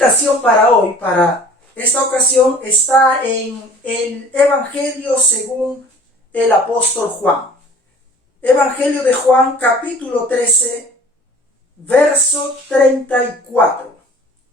meditación para hoy, para esta ocasión, está en el Evangelio según el apóstol Juan. Evangelio de Juan, capítulo 13, verso 34.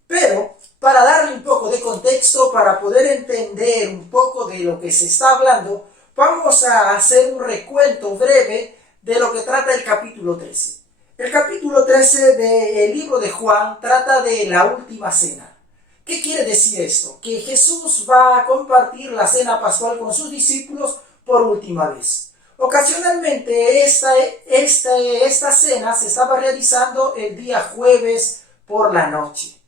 Pero, para darle un poco de contexto, para poder entender un poco de lo que se está hablando, vamos a hacer un recuento breve de lo que trata el capítulo 13. El capítulo 13 del libro de Juan trata de la última cena. ¿Qué quiere decir esto? Que Jesús va a compartir la cena pascual con sus discípulos por última vez. Ocasionalmente esta cena se estaba realizando el día jueves por la noche.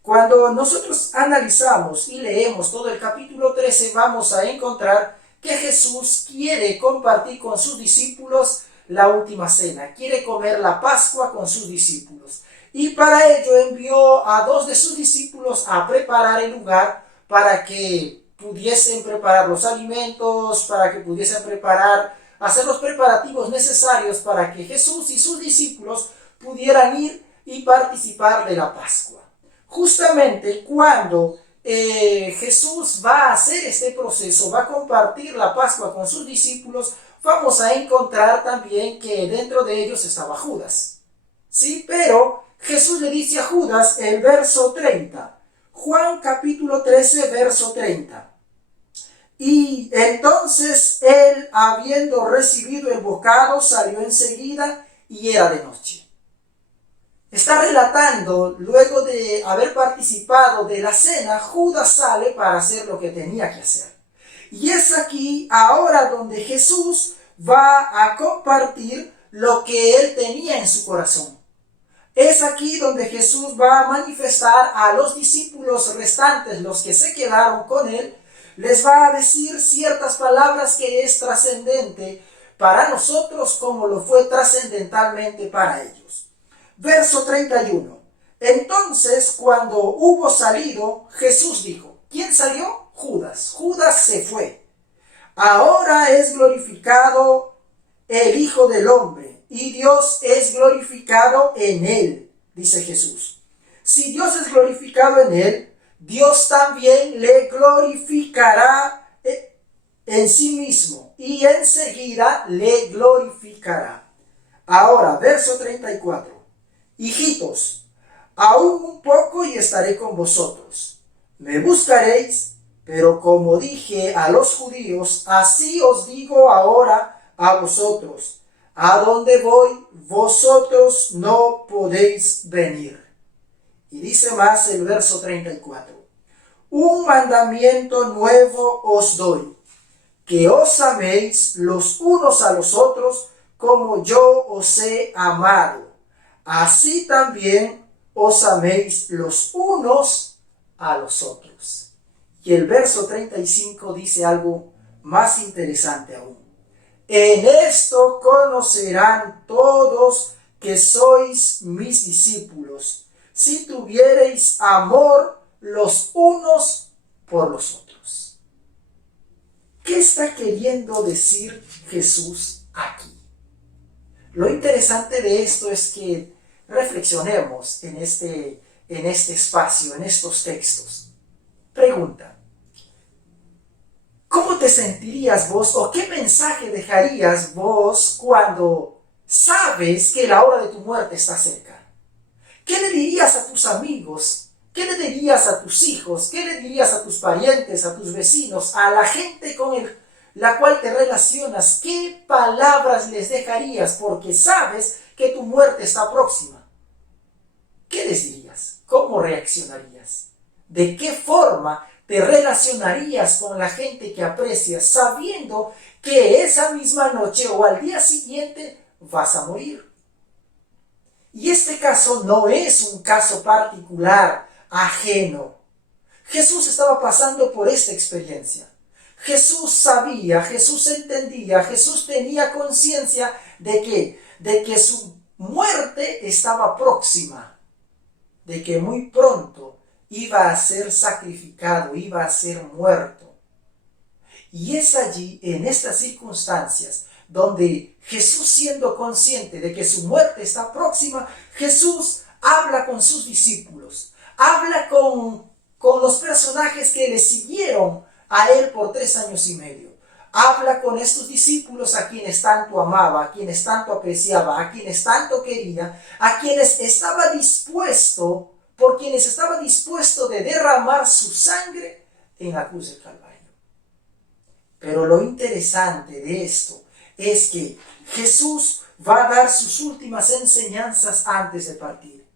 Cuando nosotros analizamos y leemos todo el capítulo 13, vamos a encontrar que Jesús quiere compartir con sus discípulos la última cena, quiere comer la Pascua con sus discípulos. Y para ello envió a 2 de sus discípulos a preparar el lugar para que pudiesen preparar los alimentos, para que pudiesen hacer los preparativos necesarios para que Jesús y sus discípulos pudieran ir y participar de la Pascua. Justamente cuando Jesús va a hacer este proceso, va a compartir la Pascua con sus discípulos, vamos a encontrar también que dentro de ellos estaba Judas. Sí, pero Jesús le dice a Judas el verso 30. Juan capítulo 13, verso 30. Y entonces él, habiendo recibido el bocado, salió enseguida y era de noche. Está relatando, luego de haber participado de la cena, Judas sale para hacer lo que tenía que hacer. Y es aquí, ahora, donde Jesús va a compartir lo que él tenía en su corazón. Es aquí donde Jesús va a manifestar a los discípulos restantes, los que se quedaron con él, les va a decir ciertas palabras que es trascendente para nosotros como lo fue trascendentalmente para ellos. Verso 31. Entonces, cuando hubo salido, Jesús dijo, ¿quién salió? Judas. Judas se fue. Ahora es glorificado el Hijo del Hombre y Dios es glorificado en él, dice Jesús. Si Dios es glorificado en él, Dios también le glorificará en sí mismo y enseguida le glorificará. Ahora, verso 34. Hijitos, aún un poco y estaré con vosotros. Me buscaréis, pero como dije a los judíos, así os digo ahora a vosotros. A donde voy, vosotros no podéis venir. Y dice más el verso 34. Un mandamiento nuevo os doy, que os améis los unos a los otros como yo os he amado. Así también os améis los unos a los otros. Y el verso 35 dice algo más interesante aún. En esto conocerán todos que sois mis discípulos, si tuviereis amor los unos por los otros. ¿Qué está queriendo decir Jesús aquí? Lo interesante de esto es que reflexionemos en este espacio, en estos textos. Pregunta, ¿cómo te sentirías vos o qué mensaje dejarías vos cuando sabes que la hora de tu muerte está cerca? ¿Qué le dirías a tus amigos? ¿Qué le dirías a tus hijos? ¿Qué le dirías a tus parientes, a tus vecinos, a la gente con la cual te relacionas? ¿Qué palabras les dejarías porque sabes que tu muerte está próxima? ¿Qué les dirías? ¿Cómo reaccionarías? ¿De qué forma te relacionarías con la gente que aprecias sabiendo que esa misma noche o al día siguiente vas a morir? Y este caso no es un caso particular, ajeno. Jesús estaba pasando por esta experiencia. Jesús sabía, Jesús entendía, Jesús tenía conciencia de que su muerte estaba próxima, de que muy pronto iba a ser sacrificado, iba a ser muerto. Y es allí, en estas circunstancias, donde Jesús, siendo consciente de que su muerte está próxima, Jesús habla con sus discípulos, Habla con los personajes que le siguieron a él por 3 años y medio. Habla con estos discípulos a quienes tanto amaba, a quienes tanto apreciaba, a quienes tanto quería, a quienes estaba dispuesto, por quienes estaba dispuesto de derramar su sangre en la cruz del Calvario. Pero lo interesante de esto es que Jesús va a dar sus últimas enseñanzas antes de partir.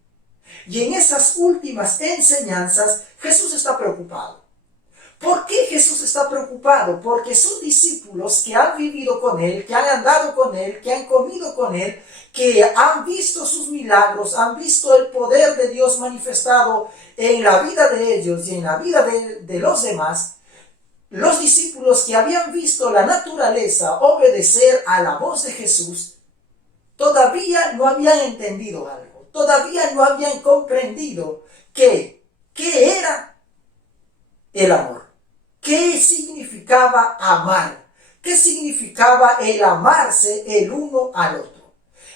Y en esas últimas enseñanzas Jesús está preocupado. ¿Por qué Jesús está preocupado? Porque sus discípulos que han vivido con Él, que han andado con Él, que han comido con Él, que han visto sus milagros, han visto el poder de Dios manifestado en la vida de ellos y en la vida de los demás, los discípulos que habían visto la naturaleza obedecer a la voz de Jesús, todavía no habían entendido algo, todavía no habían comprendido qué era el amor. ¿Qué significaba amar? ¿Qué significaba el amarse el uno al otro?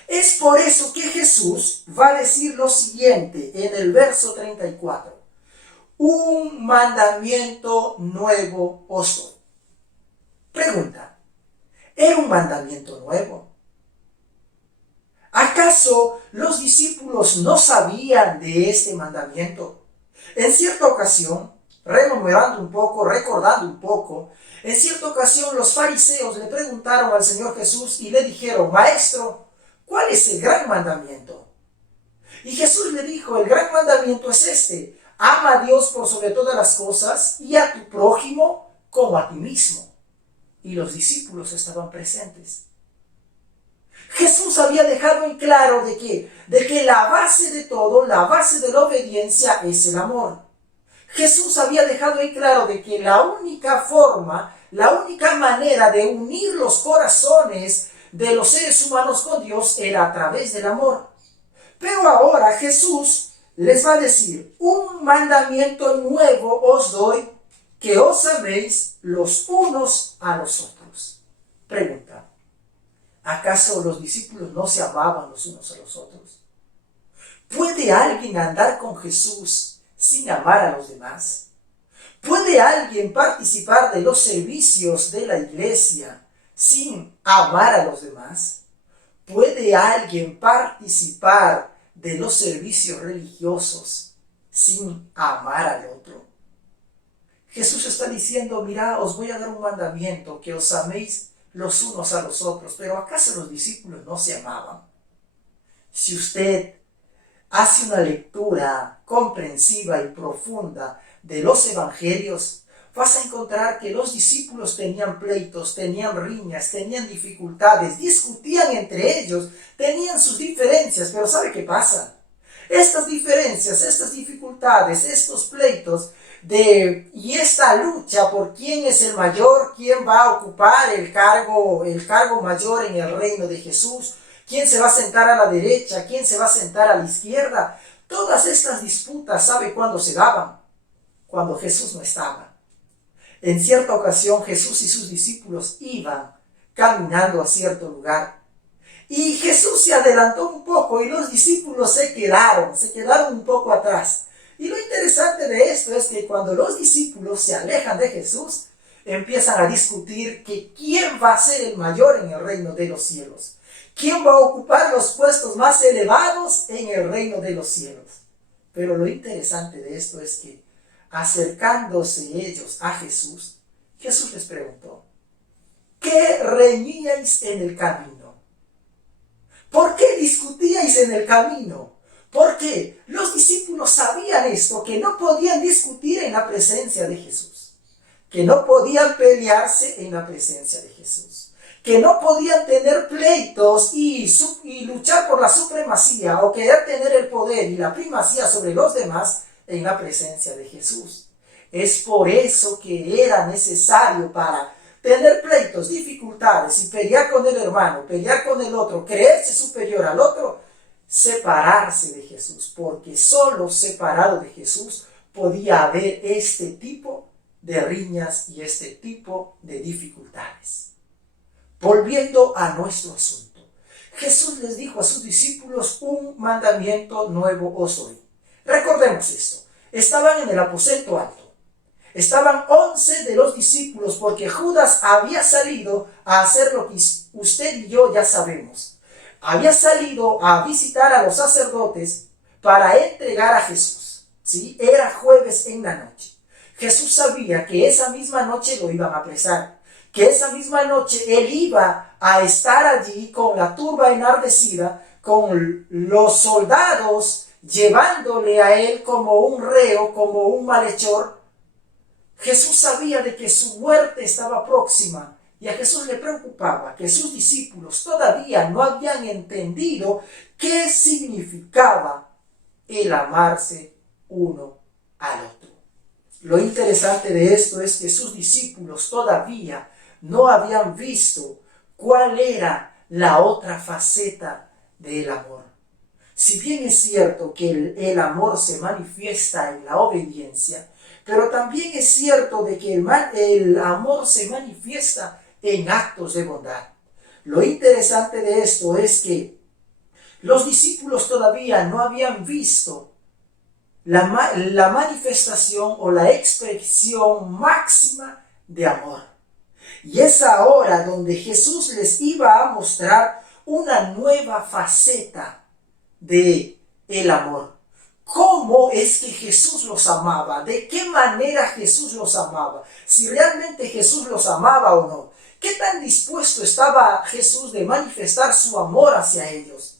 Es por eso que Jesús va a decir lo siguiente en el verso 34. Un mandamiento nuevo os doy. Pregunta, ¿era un mandamiento nuevo? ¿Acaso los discípulos no sabían de este mandamiento? En cierta ocasión, recordando un poco, en cierta ocasión los fariseos le preguntaron al Señor Jesús y le dijeron, Maestro, ¿cuál es el gran mandamiento? Y Jesús le dijo, el gran mandamiento es este, ama a Dios por sobre todas las cosas y a tu prójimo como a ti mismo. Y los discípulos estaban presentes. Jesús había dejado en claro de que la base de todo, la base de la obediencia es el amor. Jesús había dejado en claro de que la única forma, la única manera de unir los corazones de los seres humanos con Dios era a través del amor. Pero ahora Jesús les va a decir, un mandamiento nuevo os doy, que os améis los unos a los otros. Pregunta, ¿acaso los discípulos no se amaban los unos a los otros? ¿Puede alguien andar con Jesús sin amar a los demás? ¿Puede alguien participar de los servicios de la iglesia sin amar a los demás? ¿Puede alguien participar de los servicios religiosos sin amar al otro? Jesús está diciendo, mira, os voy a dar un mandamiento, que os améis los unos a los otros. Pero ¿acaso los discípulos no se amaban? Si usted hace una lectura comprensiva y profunda de los evangelios, vas a encontrar que los discípulos tenían pleitos, tenían riñas, tenían dificultades, discutían entre ellos, tenían sus diferencias, pero ¿sabe qué pasa? Estas diferencias, estas dificultades, estos pleitos y esta lucha por quién es el mayor, quién va a ocupar el cargo mayor en el reino de Jesús, quién se va a sentar a la derecha, quién se va a sentar a la izquierda, todas estas disputas, ¿sabe cuándo se daban? Cuando Jesús no estaba. En cierta ocasión Jesús y sus discípulos iban caminando a cierto lugar y Jesús se adelantó un poco y los discípulos se quedaron un poco atrás. Y lo interesante de esto es que cuando los discípulos se alejan de Jesús, empiezan a discutir que quién va a ser el mayor en el reino de los cielos, quién va a ocupar los puestos más elevados en el reino de los cielos. Pero lo interesante de esto es que acercándose ellos a Jesús, Jesús les preguntó, ¿qué reñíais en el camino? ¿Por qué discutíais en el camino? Porque los discípulos sabían esto, que no podían discutir en la presencia de Jesús, que no podían pelearse en la presencia de Jesús, que no podían tener pleitos y luchar por la supremacía o querer tener el poder y la primacía sobre los demás en la presencia de Jesús. Es por eso que era necesario para tener pleitos, dificultades y pelear con el hermano, pelear con el otro, creerse superior al otro, separarse de Jesús, porque solo separado de Jesús podía haber este tipo de riñas y este tipo de dificultades. Volviendo a nuestro asunto, Jesús les dijo a sus discípulos, un mandamiento nuevo os doy. Recordemos esto, estaban en el aposento alto. Estaban 11 de los discípulos porque Judas había salido a hacer lo que usted y yo ya sabemos. Había salido a visitar a los sacerdotes para entregar a Jesús. ¿Sí? Era jueves en la noche. Jesús sabía que esa misma noche lo iban a apresar, que esa misma noche él iba a estar allí con la turba enardecida, con los soldados llevándole a él como un reo, como un malhechor. Jesús sabía de que su muerte estaba próxima y a Jesús le preocupaba que sus discípulos todavía no habían entendido qué significaba el amarse uno al otro. Lo interesante de esto es que sus discípulos todavía no habían visto cuál era la otra faceta del amor. Si bien es cierto que el amor se manifiesta en la obediencia, pero también es cierto de que el amor se manifiesta en actos de bondad. Lo interesante de esto es que los discípulos todavía no habían visto la manifestación o la expresión máxima de amor. Y es ahora donde Jesús les iba a mostrar una nueva faceta de el amor. ¿Cómo es que Jesús los amaba? ¿De qué manera Jesús los amaba? Si realmente Jesús los amaba o no. ¿Qué tan dispuesto estaba Jesús de manifestar su amor hacia ellos?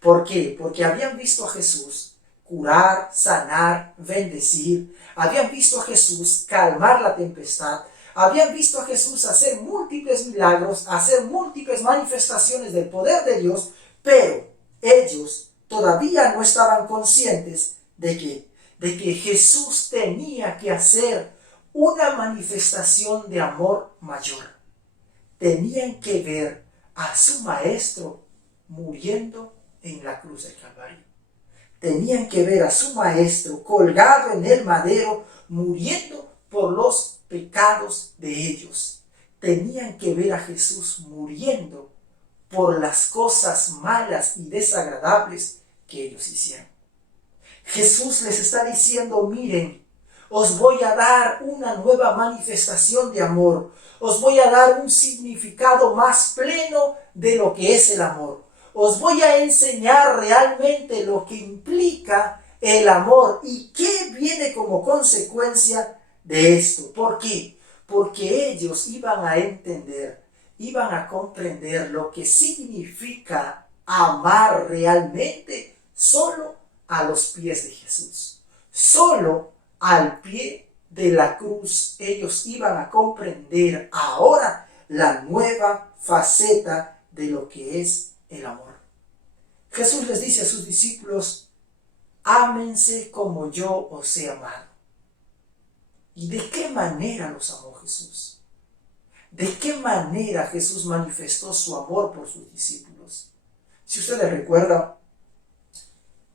¿Por qué? Porque habían visto a Jesús curar, sanar, bendecir. Habían visto a Jesús calmar la tempestad. Habían visto a Jesús hacer múltiples milagros, hacer múltiples manifestaciones del poder de Dios, pero ellos todavía no estaban conscientes de que Jesús tenía que hacer una manifestación de amor mayor. Tenían que ver a su maestro muriendo en la cruz del Calvario. Tenían que ver a su maestro colgado en el madero, muriendo por los pecados de ellos. Tenían que ver a Jesús muriendo por las cosas malas y desagradables que ellos hicieron. Jesús les está diciendo, miren, os voy a dar una nueva manifestación de amor. Os voy a dar un significado más pleno de lo que es el amor. Os voy a enseñar realmente lo que implica el amor y qué viene como consecuencia de esto. ¿Por qué? Porque ellos iban a entender, iban a comprender lo que significa amar realmente solo a los pies de Jesús. Solo al pie de la cruz ellos iban a comprender ahora la nueva faceta de lo que es el amor. Jesús les dice a sus discípulos, ámense como yo os he amado. ¿Y de qué manera los amó Jesús? ¿De qué manera Jesús manifestó su amor por sus discípulos? Si ustedes recuerdan,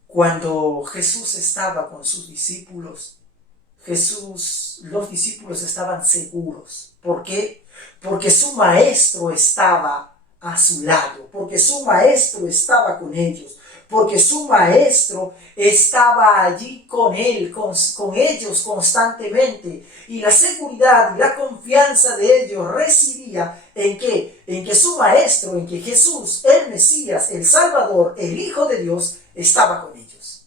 cuando Jesús estaba con sus discípulos, los discípulos estaban seguros. ¿Por qué? Porque su maestro estaba a su lado, porque su maestro estaba con ellos, porque su maestro estaba allí con él, con ellos constantemente, y la seguridad y la confianza de ellos residía en que su maestro, en que Jesús, el Mesías, el Salvador, el Hijo de Dios, estaba con ellos.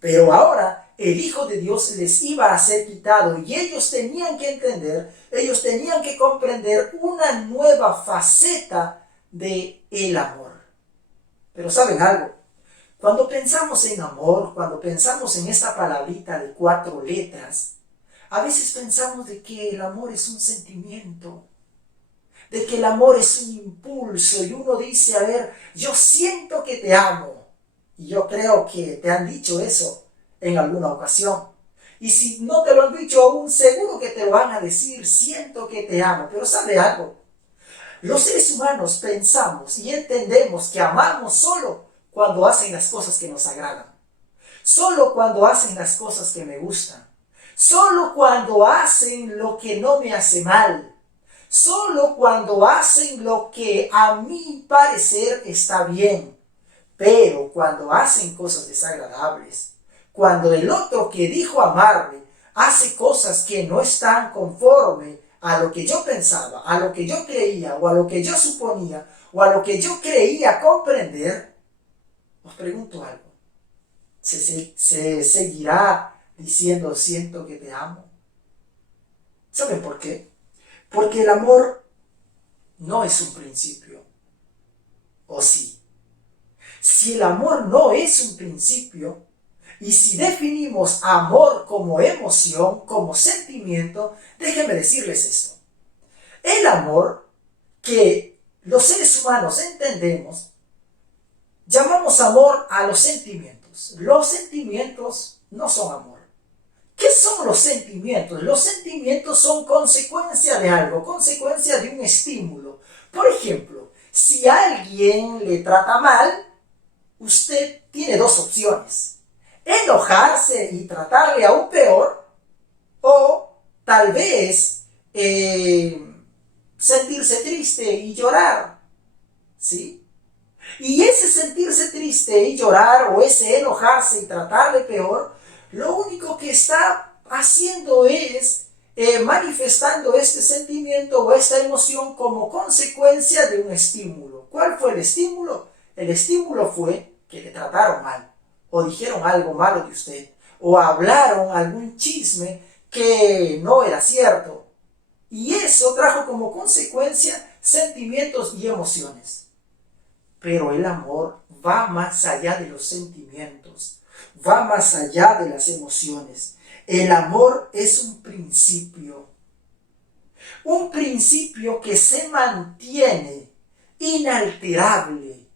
Pero ahora el Hijo de Dios les iba a ser quitado y ellos tenían que entender, ellos tenían que comprender una nueva faceta de el amor. Pero ¿saben algo? Cuando pensamos en amor, cuando pensamos en esta palabrita de 4 letras, a veces pensamos de que el amor es un sentimiento, de que el amor es un impulso y uno dice, a ver, yo siento que te amo. Y yo creo que te han dicho eso en alguna ocasión. Y si no te lo han dicho aún, seguro que te lo van a decir, siento que te amo. Pero ¿sabe algo? Los seres humanos pensamos y entendemos que amamos solo cuando hacen las cosas que nos agradan. Solo cuando hacen las cosas que me gustan. Solo cuando hacen lo que no me hace mal. Solo cuando hacen lo que a mi parecer está bien. Pero cuando hacen cosas desagradables, cuando el otro que dijo amarme hace cosas que no están conforme a lo que yo pensaba, a lo que yo creía, o a lo que yo suponía, o a lo que yo creía comprender, os pregunto algo. ¿Se seguirá diciendo siento que te amo? ¿Saben por qué? Porque el amor no es un principio. ¿O sí? Si el amor no es un principio, y si definimos amor como emoción, como sentimiento, déjenme decirles esto. El amor que los seres humanos entendemos, llamamos amor a los sentimientos. Los sentimientos no son amor. ¿Qué son los sentimientos? Los sentimientos son consecuencia de algo, consecuencia de un estímulo. Por ejemplo, si alguien le trata mal, usted tiene dos opciones: enojarse y tratarle aún peor, o tal vez sentirse triste y llorar, ¿sí? Y ese sentirse triste y llorar, o ese enojarse y tratarle peor, lo único que está haciendo es manifestando este sentimiento o esta emoción como consecuencia de un estímulo. ¿Cuál fue el estímulo? El estímulo fue que le trataron mal, o dijeron algo malo de usted, o hablaron algún chisme que no era cierto. Y eso trajo como consecuencia sentimientos y emociones. Pero el amor va más allá de los sentimientos, va más allá de las emociones. El amor es un principio que se mantiene inalterable.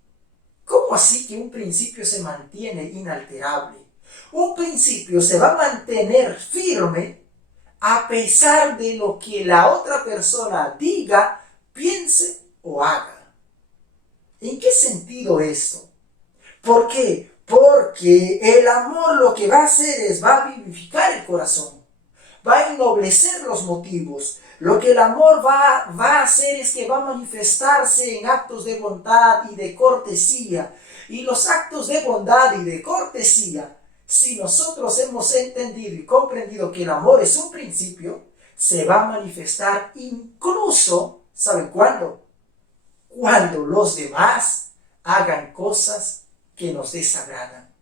¿Cómo así que un principio se mantiene inalterable? Un principio se va a mantener firme a pesar de lo que la otra persona diga, piense o haga. ¿En qué sentido esto? ¿Por qué? Porque el amor lo que va a hacer es, va a vivificar el corazón, va a ennoblecer los motivos. Lo que el amor va a hacer es que va a manifestarse en actos de bondad y de cortesía. Y los actos de bondad y de cortesía, si nosotros hemos entendido y comprendido que el amor es un principio, se va a manifestar incluso, ¿saben cuándo? Cuando los demás hagan cosas que nos desagradan.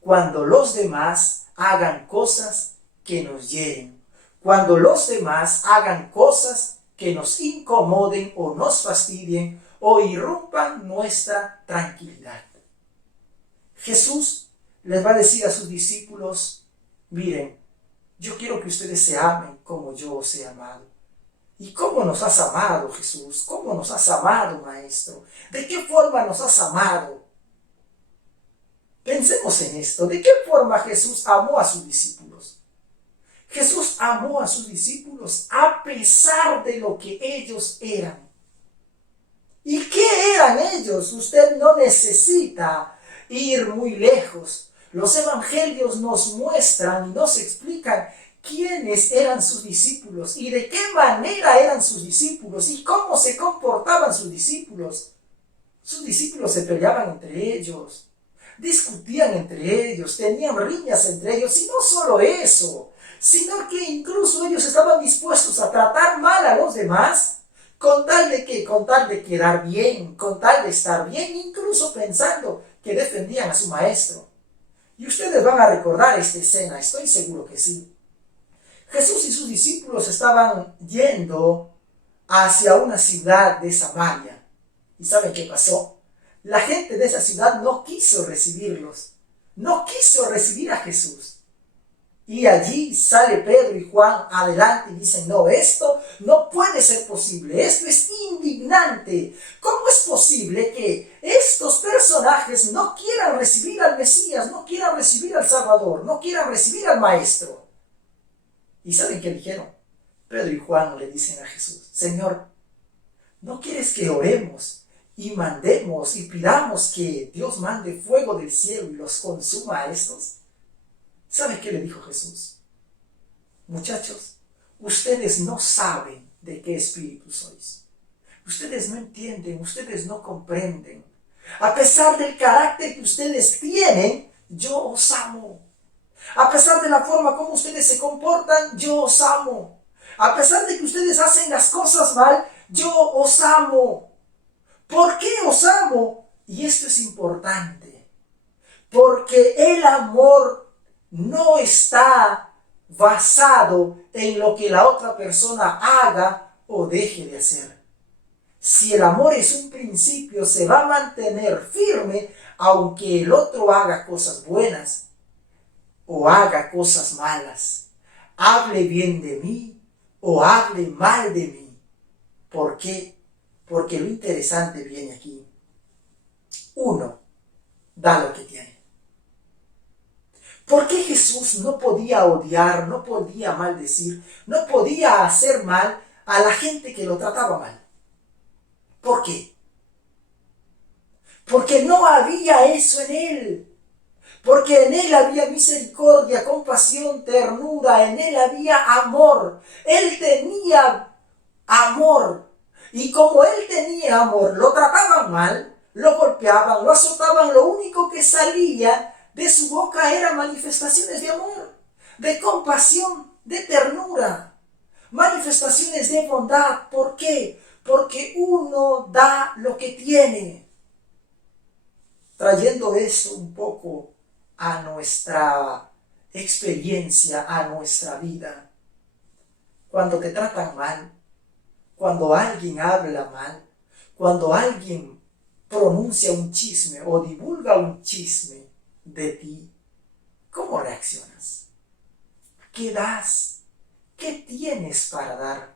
Cuando los demás hagan cosas que nos hieren. Cuando los demás hagan cosas que nos incomoden o nos fastidien o irrumpan nuestra tranquilidad. Jesús les va a decir a sus discípulos: miren, yo quiero que ustedes se amen como yo os he amado. ¿Y cómo nos has amado, Jesús? ¿Cómo nos has amado, Maestro? ¿De qué forma nos has amado? Pensemos en esto. ¿De qué forma Jesús amó a sus discípulos? Jesús amó a sus discípulos a pesar de lo que ellos eran. ¿Y qué eran ellos? Usted no necesita ir muy lejos. Los evangelios nos muestran y nos explican quiénes eran sus discípulos y de qué manera eran sus discípulos y cómo se comportaban sus discípulos. Sus discípulos se peleaban entre ellos, discutían entre ellos, tenían riñas entre ellos, y no solo eso, sino que incluso ellos estaban dispuestos a tratar mal a los demás con tal de que, con tal de quedar bien, con tal de estar bien, incluso pensando que defendían a su maestro. Y ustedes van a recordar esta escena, estoy seguro que sí. Jesús y sus discípulos estaban yendo hacia una ciudad de Samaria. ¿Y saben qué pasó? La gente de esa ciudad no quiso recibirlos, no quiso recibir a Jesús. Y allí sale Pedro y Juan adelante y dicen: no, esto no puede ser posible, esto es indignante. ¿Cómo es posible que estos personajes no quieran recibir al Mesías, no quieran recibir al Salvador, no quieran recibir al Maestro? ¿Y saben qué dijeron? Pedro y Juan le dicen a Jesús: Señor, ¿no quieres que oremos y mandemos y pidamos que Dios mande fuego del cielo y los consuma a estos? ¿Sabe qué le dijo Jesús? Muchachos, ustedes no saben de qué espíritu sois. Ustedes no entienden, ustedes no comprenden. A pesar del carácter que ustedes tienen, yo os amo. A pesar de la forma como ustedes se comportan, yo os amo. A pesar de que ustedes hacen las cosas mal, yo os amo. ¿Por qué os amo? Y esto es importante. Porque el amor no está basado en lo que la otra persona haga o deje de hacer. Si el amor es un principio, se va a mantener firme aunque el otro haga cosas buenas o haga cosas malas, hable bien de mí o hable mal de mí. ¿Por qué? Porque lo interesante viene aquí. Uno da lo que tiene. ¿Por qué Jesús no podía odiar, no podía maldecir, no podía hacer mal a la gente que lo trataba mal? ¿Por qué? Porque no había eso en él. Porque en él había misericordia, compasión, ternura, en él había amor. Él tenía amor. Y como él tenía amor, lo trataban mal, lo golpeaban, lo azotaban, lo único que salía de su boca eran manifestaciones de amor, de compasión, de ternura, manifestaciones de bondad. ¿Por qué? Porque uno da lo que tiene. Trayendo esto un poco a nuestra experiencia, a nuestra vida. Cuando te tratan mal, cuando alguien habla mal, cuando alguien pronuncia un chisme o divulga un chisme de ti, ¿cómo reaccionas? ¿Qué das? ¿Qué tienes para dar?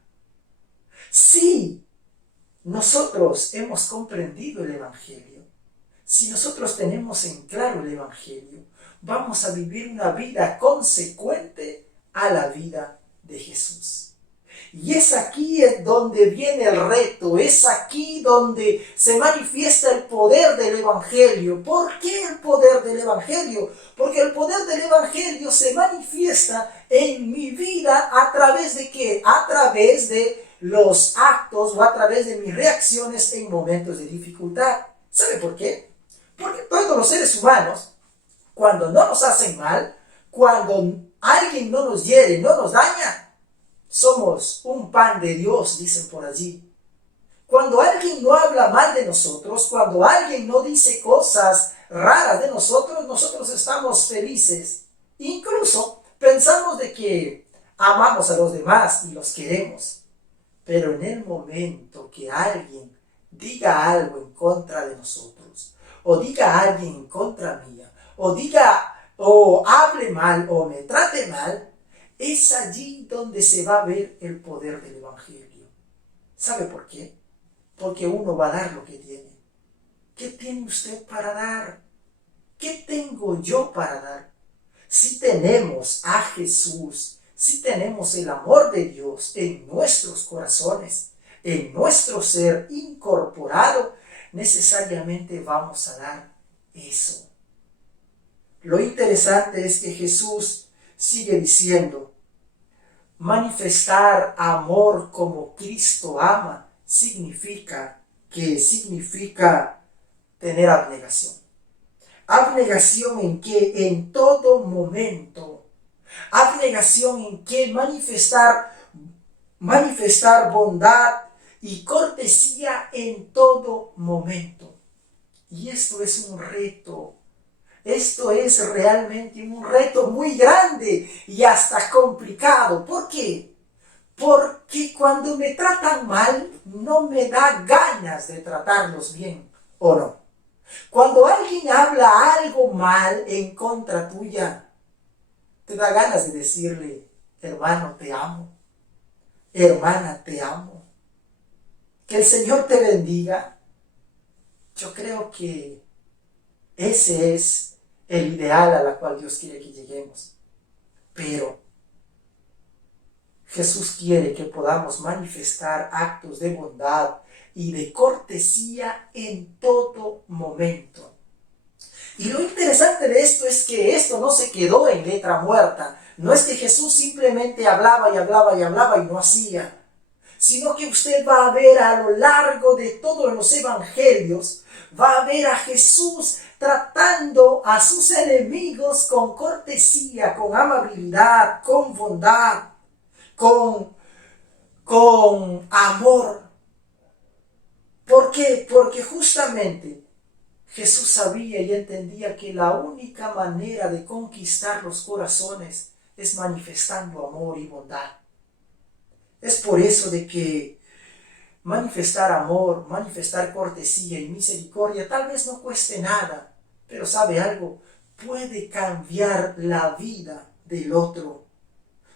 Si nosotros hemos comprendido el Evangelio, si nosotros tenemos en claro el Evangelio, vamos a vivir una vida consecuente a la vida de Jesús. Y es aquí donde viene el reto, es aquí donde se manifiesta el poder del Evangelio. ¿Por qué el poder del Evangelio? Porque el poder del Evangelio se manifiesta en mi vida a través de ¿qué? A través de los actos o a través de mis reacciones en momentos de dificultad. ¿Sabe por qué? Porque todos los seres humanos, cuando no nos hacen mal, cuando alguien no nos hiere, no nos daña, somos un pan de Dios, dicen por allí. Cuando alguien no habla mal de nosotros, cuando alguien no dice cosas raras de nosotros, nosotros estamos felices. Incluso pensamos de que amamos a los demás y los queremos. Pero en el momento que alguien diga algo en contra de nosotros, o diga a alguien en contra mía, o hable mal, o me trate mal, es allí donde se va a ver el poder del Evangelio. ¿Sabe por qué? Porque uno va a dar lo que tiene. ¿Qué tiene usted para dar? ¿Qué tengo yo para dar? Si tenemos a Jesús, si tenemos el amor de Dios en nuestros corazones, en nuestro ser incorporado, necesariamente vamos a dar eso. Lo interesante es que Jesús sigue diciendo, manifestar amor como Cristo ama significa tener abnegación. Abnegación en que en todo momento. Abnegación en que manifestar bondad y cortesía en todo momento. Y esto es un reto. Esto es realmente un reto muy grande y hasta complicado. ¿Por qué? Porque cuando me tratan mal, no me da ganas de tratarlos bien, ¿o no? Cuando alguien habla algo mal en contra tuya, te da ganas de decirle, hermano, te amo. Hermana, te amo. Que el Señor te bendiga. Yo creo que ese es el ideal a la cual Dios quiere que lleguemos. Pero Jesús quiere que podamos manifestar actos de bondad y de cortesía en todo momento. Y lo interesante de esto es que esto no se quedó en letra muerta. No es que Jesús simplemente hablaba y hablaba y hablaba y no hacía, sino que usted va a ver a lo largo de todos los evangelios, va a ver a Jesús tratando a sus enemigos con cortesía, con amabilidad, con bondad, con amor. ¿Por qué? Porque justamente Jesús sabía y entendía que la única manera de conquistar los corazones es manifestando amor y bondad. Es por eso de que manifestar amor, manifestar cortesía y misericordia tal vez no cueste nada, pero ¿sabe algo? Puede cambiar la vida del otro.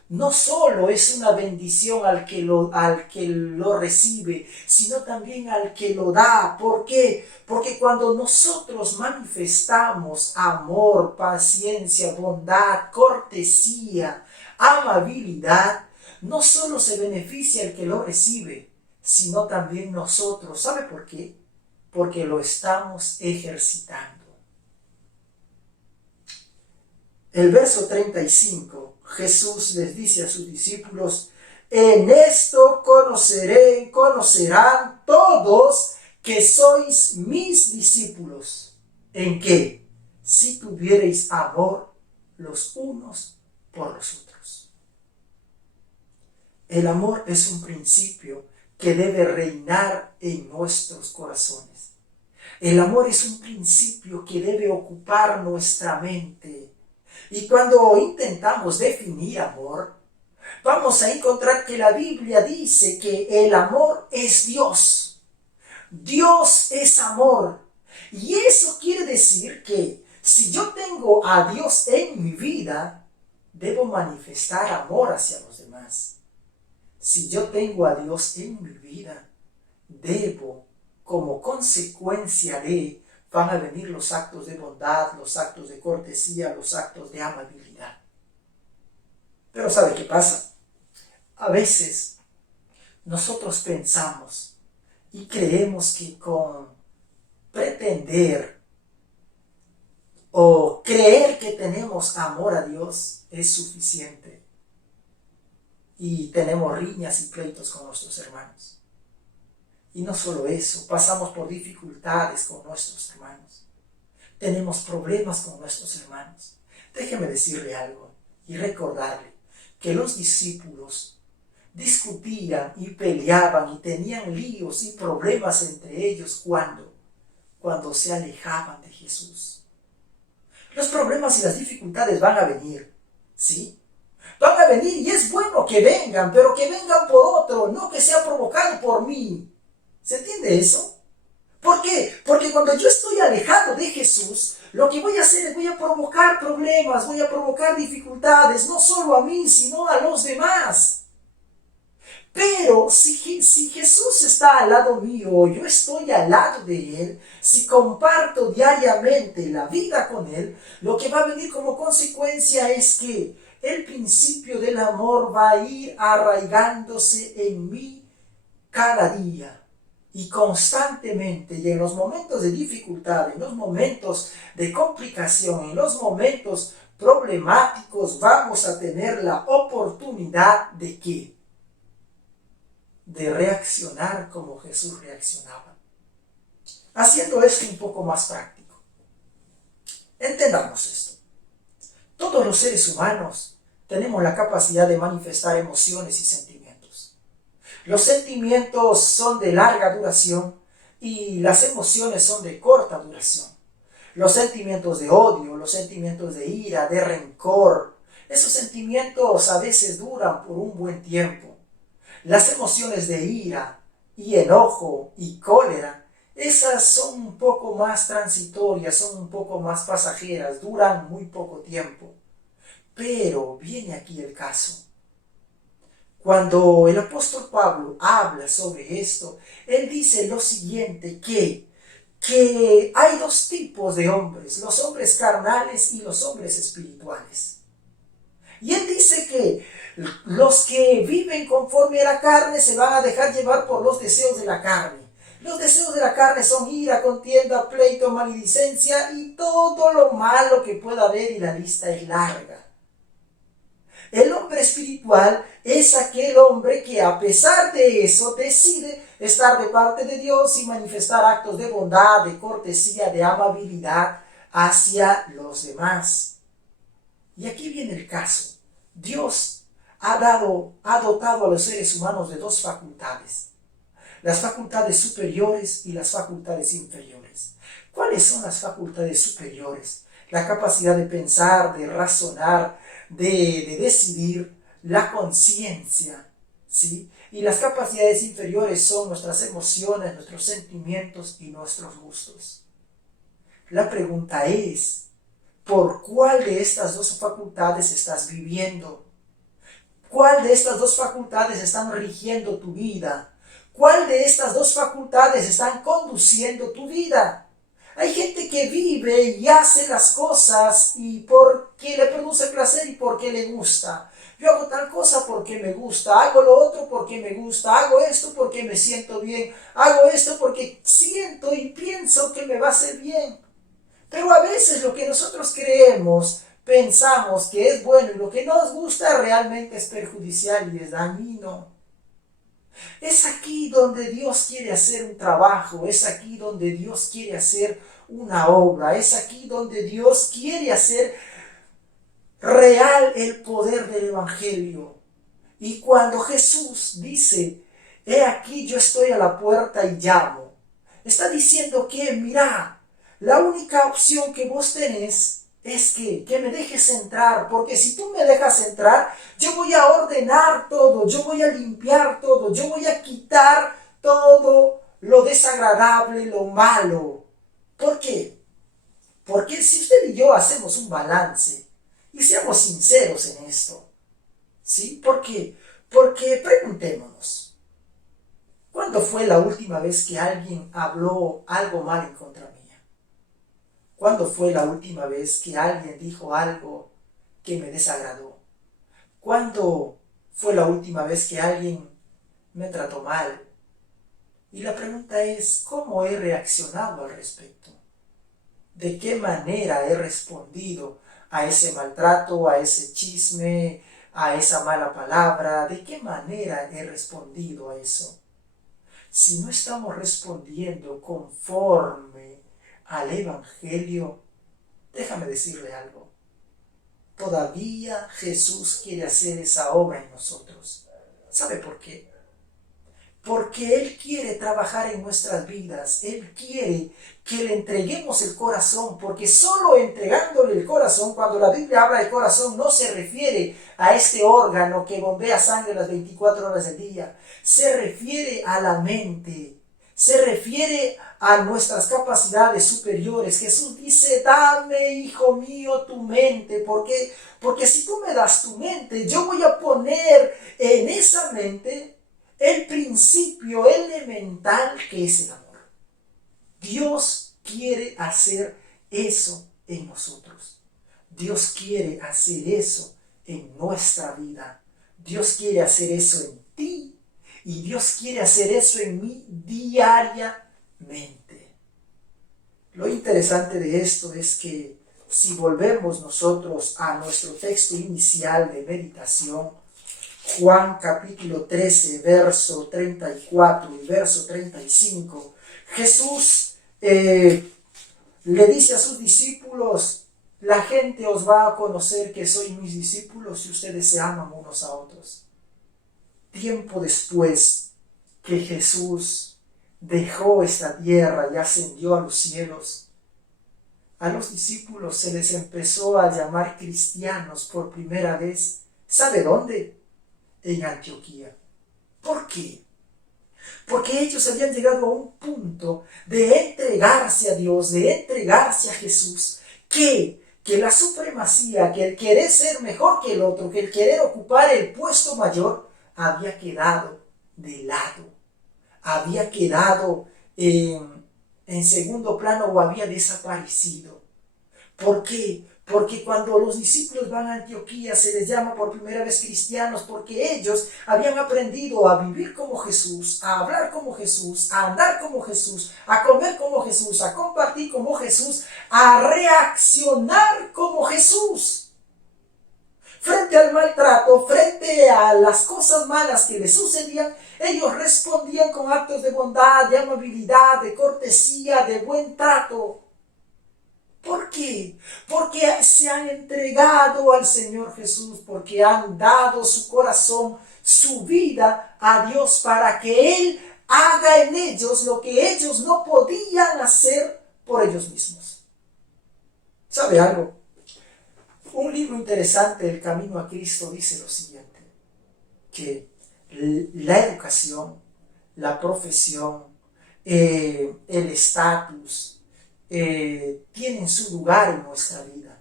No solo es una bendición al que lo recibe, sino también al que lo da. ¿Por qué? Porque cuando nosotros manifestamos amor, paciencia, bondad, cortesía, amabilidad, no solo se beneficia el que lo recibe, sino también nosotros. ¿Sabe por qué? Porque lo estamos ejercitando. El verso 35, Jesús les dice a sus discípulos: en esto conocerán todos que sois mis discípulos. ¿En qué? Si tuviereis amor los unos por los otros. El amor es un principio que debe reinar en nuestros corazones. El amor es un principio que debe ocupar nuestra mente. Y cuando intentamos definir amor, vamos a encontrar que la Biblia dice que el amor es Dios. Dios es amor. Y eso quiere decir que si yo tengo a Dios en mi vida, debo manifestar amor hacia los demás. Si yo tengo a Dios en mi vida, debo, como consecuencia de, van a venir los actos de bondad, los actos de cortesía, los actos de amabilidad. Pero ¿sabe qué pasa? A veces nosotros pensamos y creemos que con pretender o creer que tenemos amor a Dios es suficiente. Y tenemos riñas y pleitos con nuestros hermanos. Y no solo eso, pasamos por dificultades con nuestros hermanos. Tenemos problemas con nuestros hermanos. Déjeme decirle algo y recordarle que los discípulos discutían y peleaban y tenían líos y problemas entre ellos cuando se alejaban de Jesús. Los problemas y las dificultades van a venir, ¿sí? Van a venir y es bueno que vengan, pero que vengan por otro, no que sea provocado por mí. ¿Se entiende eso? ¿Por qué? Porque cuando yo estoy alejado de Jesús, lo que voy a hacer es voy a provocar problemas, voy a provocar dificultades, no solo a mí, sino a los demás. Pero si Jesús está al lado mío, yo estoy al lado de Él, si comparto diariamente la vida con Él, lo que va a venir como consecuencia es que el principio del amor va a ir arraigándose en mí cada día. Y constantemente, y en los momentos de dificultad, en los momentos de complicación, en los momentos problemáticos, vamos a tener la oportunidad de ¿qué? De reaccionar como Jesús reaccionaba. Haciendo esto un poco más práctico. Entendamos esto. Todos los seres humanos tenemos la capacidad de manifestar emociones y sentimientos. Los sentimientos son de larga duración y las emociones son de corta duración. Los sentimientos de odio, los sentimientos de ira, de rencor, esos sentimientos a veces duran por un buen tiempo. Las emociones de ira y enojo y cólera, esas son un poco más transitorias, son un poco más pasajeras, duran muy poco tiempo. Pero viene aquí el caso. Cuando el apóstol Pablo habla sobre esto, él dice lo siguiente, que hay dos tipos de hombres, los hombres carnales y los hombres espirituales. Y él dice que los que viven conforme a la carne se van a dejar llevar por los deseos de la carne. Los deseos de la carne son ira, contienda, pleito, maledicencia y todo lo malo que pueda haber, y la lista es larga. El hombre espiritual es aquel hombre que a pesar de eso decide estar de parte de Dios y manifestar actos de bondad, de cortesía, de amabilidad hacia los demás. Y aquí viene el caso. Dios ha dotado a los seres humanos de dos facultades: las facultades superiores y las facultades inferiores. ¿Cuáles son las facultades superiores? La capacidad de pensar, de razonar, de decidir, la conciencia, ¿sí? Y las capacidades inferiores son nuestras emociones, nuestros sentimientos y nuestros gustos. La pregunta es, ¿por cuál de estas dos facultades estás viviendo? ¿Cuál de estas dos facultades están rigiendo tu vida? ¿Cuál de estas dos facultades están conduciendo tu vida? Hay gente que vive y hace las cosas y porque le produce placer y porque le gusta. Yo hago tal cosa porque me gusta, hago lo otro porque me gusta, hago esto porque me siento bien, hago esto porque siento y pienso que me va a hacer bien. Pero a veces lo que nosotros creemos, pensamos que es bueno y lo que nos gusta realmente es perjudicial y es dañino. Es aquí donde Dios quiere hacer un trabajo, es aquí donde Dios quiere hacer una obra, es aquí donde Dios quiere hacer real el poder del Evangelio. Y cuando Jesús dice, he aquí yo estoy a la puerta y llamo, está diciendo que, mira, la única opción que vos tenés es que me dejes entrar, porque si tú me dejas entrar, yo voy a ordenar todo, yo voy a limpiar todo, yo voy a quitar todo lo desagradable, lo malo. ¿Por qué? Porque si usted y yo hacemos un balance, y seamos sinceros en esto, ¿sí? ¿Por qué? Porque preguntémonos, ¿cuándo fue la última vez que alguien habló algo mal en contra mía? ¿Cuándo fue la última vez que alguien dijo algo que me desagradó? ¿Cuándo fue la última vez que alguien me trató mal? Y la pregunta es, ¿cómo he reaccionado al respecto? ¿De qué manera he respondido a ese maltrato, a ese chisme, a esa mala palabra? ¿De qué manera he respondido a eso? Si no estamos respondiendo conforme al Evangelio, déjame decirle algo. Todavía Jesús quiere hacer esa obra en nosotros. ¿Sabe por qué? Porque Él quiere trabajar en nuestras vidas. Él quiere que le entreguemos el corazón, porque solo entregándole el corazón, cuando la Biblia habla de corazón, no se refiere a este órgano que bombea sangre las 24 horas del día. Se refiere a la mente. Se refiere a nuestras capacidades superiores. Jesús dice, dame, hijo mío, tu mente. Porque si tú me das tu mente, yo voy a poner en esa mente el principio elemental que es el amor. Dios quiere hacer eso en nosotros. Dios quiere hacer eso en nuestra vida. Dios quiere hacer eso en ti. Y Dios quiere hacer eso en mí diariamente. Lo interesante de esto es que si volvemos nosotros a nuestro texto inicial de meditación, Juan capítulo 13, verso 34 y verso 35, Jesús le dice a sus discípulos, la gente os va a conocer que sois mis discípulos si ustedes se aman unos a otros. Tiempo después que Jesús dejó esta tierra y ascendió a los cielos, a los discípulos se les empezó a llamar cristianos por primera vez. ¿Sabe dónde? En Antioquía. ¿Por qué? Porque ellos habían llegado a un punto de entregarse a Dios, de entregarse a Jesús, que la supremacía, que el querer ser mejor que el otro, que el querer ocupar el puesto mayor, había quedado de lado, había quedado en segundo plano o había desaparecido. ¿Por qué? Porque cuando los discípulos van a Antioquía se les llama por primera vez cristianos, porque ellos habían aprendido a vivir como Jesús, a hablar como Jesús, a andar como Jesús, a comer como Jesús, a compartir como Jesús, a reaccionar como Jesús. frente al maltrato, frente a las cosas malas que les sucedían, ellos respondían con actos de bondad, de amabilidad, de cortesía, de buen trato. ¿Por qué? Porque se han entregado al Señor Jesús, porque han dado su corazón, su vida a Dios para que Él haga en ellos lo que ellos no podían hacer por ellos mismos. ¿Sabe algo? Un libro interesante, El Camino a Cristo, dice lo siguiente, que la educación, la profesión, el estatus, tienen su lugar en nuestra vida,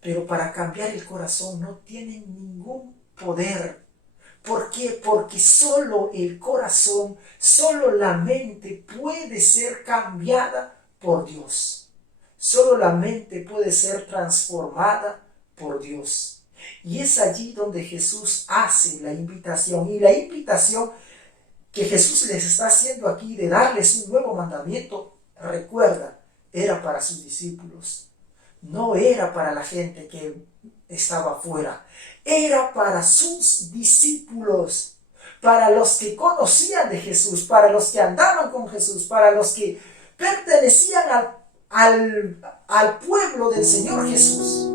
pero para cambiar el corazón no tienen ningún poder. ¿Por qué? Porque solo el corazón, solo la mente puede ser cambiada por Dios. Solo la mente puede ser transformada por Dios. Y es allí donde Jesús hace la invitación. Y la invitación que Jesús les está haciendo aquí de darles un nuevo mandamiento, recuerda, era para sus discípulos. No era para la gente que estaba afuera. Era para sus discípulos, para los que conocían de Jesús, para los que andaban con Jesús, para los que pertenecían al pueblo del Señor Jesús.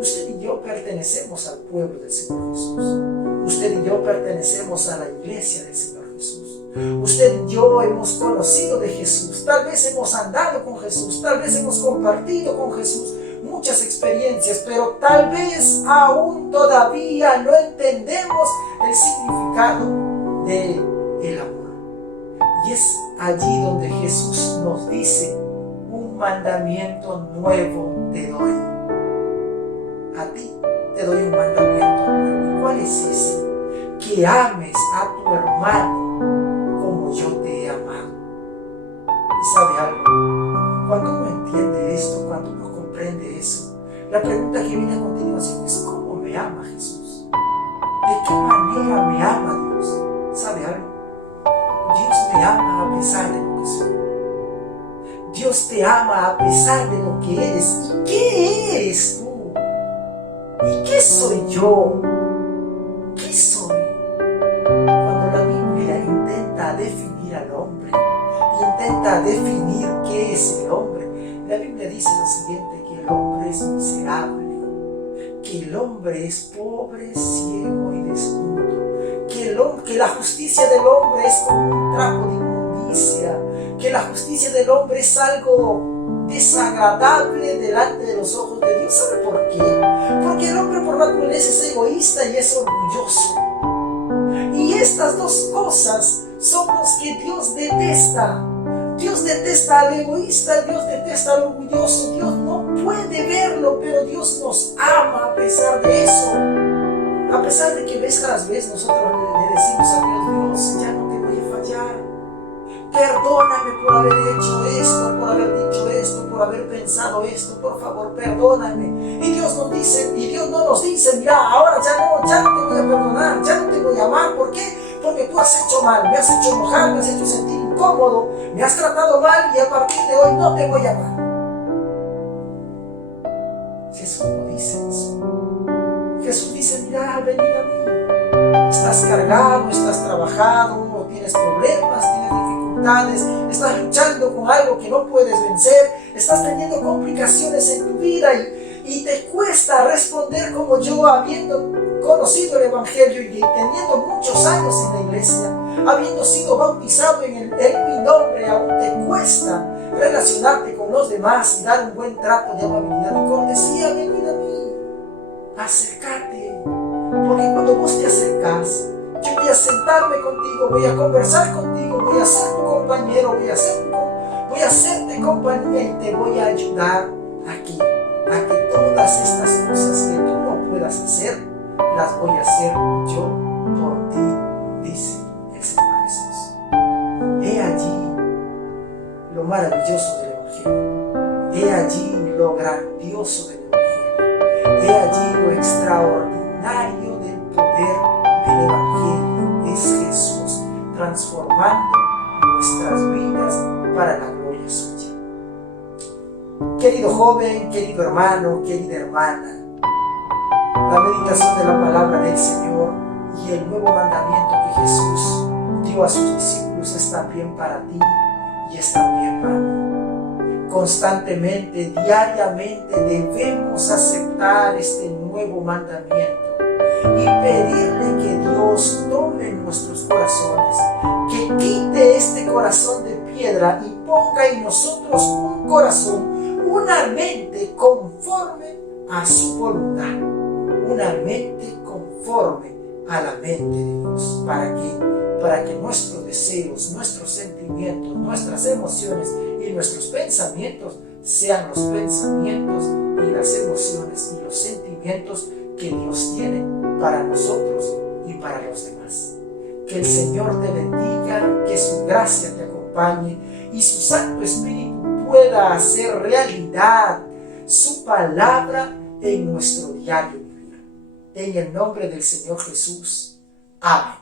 Usted y yo pertenecemos al pueblo del Señor Jesús. Usted y yo pertenecemos a la iglesia del Señor Jesús. Usted y yo hemos conocido de Jesús. Tal vez hemos andado con Jesús. Tal vez hemos compartido con Jesús muchas experiencias, pero tal vez aún todavía no entendemos el significado del amor. Y es allí donde Jesús nos dice: un mandamiento nuevo te doy. A ti te doy un mandamiento nuevo. ¿Y cuál es ese? Que ames a tu hermano como yo te he amado. ¿Y sabe algo? Cuando uno entiende esto, cuando uno comprende eso, la pregunta que viene a continuación es: ¿cómo me ama Jesús? ¿De qué manera me ama Dios? ¿Sabe algo? Dios te ama a pesar de lo que soy. Dios te ama a pesar de lo que eres. ¿Y qué eres tú? ¿Y qué soy yo? ¿Qué soy? Cuando la Biblia intenta definir al hombre, intenta definir qué es el hombre, la Biblia dice lo siguiente: que el hombre es miserable, que el hombre es pobre, ciego y desnudo, que la justicia del hombre es como un trapo de inmundicia, que la justicia del hombre es algo desagradable delante de los ojos de Dios. ¿Sabe por qué? Porque el hombre por naturaleza es egoísta y es orgulloso. Y estas dos cosas son los que Dios detesta. Dios detesta al egoísta, Dios detesta al orgulloso. Dios no puede verlo, pero Dios nos ama a pesar de eso. A pesar de que vez tras vez nosotros le decimos a Dios: Dios, ya no te voy a fallar. Perdóname por haber hecho esto, por haber dicho esto, por haber pensado esto. Por favor, perdóname. Y Dios nos dice, y Dios no nos dice: mira, ahora ya no te voy a perdonar, ya no te voy a amar. ¿Por qué? Porque tú has hecho mal, me has hecho enojar, me has hecho sentir incómodo, me has tratado mal y a partir de hoy no te voy a amar. Jesús no dice eso. Jesús dice: mira, venid a mí. Estás cargado, estás trabajado, tienes problemas, tienes dificultades, estás luchando con algo que no puedes vencer, estás teniendo complicaciones en tu vida y te cuesta responder como yo, habiendo conocido el Evangelio y teniendo muchos años en la iglesia, habiendo sido bautizado en mi nombre, aún te cuesta relacionarte con los demás y dar un buen trato de amabilidad y cortesía. Venid a mí, acércate, porque cuando vos te acercas, yo voy a sentarme contigo, voy a conversar contigo, voy a ser tu compañero, voy a hacerte compañía y te voy a ayudar aquí, a que todas estas cosas que tú no puedas hacer, las voy a hacer yo por ti, dice el Señor Jesús. He allí lo maravilloso del Evangelio, he allí lo grandioso del Evangelio, he allí lo extraordinario del poder del Evangelio. Es Jesús transformando nuestras vidas para la gloria suya. Querido joven, querido hermano, querida hermana, la meditación de la palabra del Señor y el nuevo mandamiento que Jesús dio a sus discípulos es también para ti y es también para mí. Constantemente, diariamente debemos aceptar este nuevo mandamiento y pedirle que Dios tome nuestros corazones, que quite este corazón de piedra y ponga en nosotros un corazón, una mente conforme a su voluntad, una mente conforme a la mente de Dios, para que nuestros deseos, nuestros sentimientos, nuestras emociones y nuestros pensamientos sean los pensamientos y las emociones y los sentimientos que Dios tiene para nosotros y para los demás. Que el Señor te bendiga, que su gracia te acompañe y su Santo Espíritu pueda hacer realidad su palabra en nuestro diario vivir. En el nombre del Señor Jesús. Amén.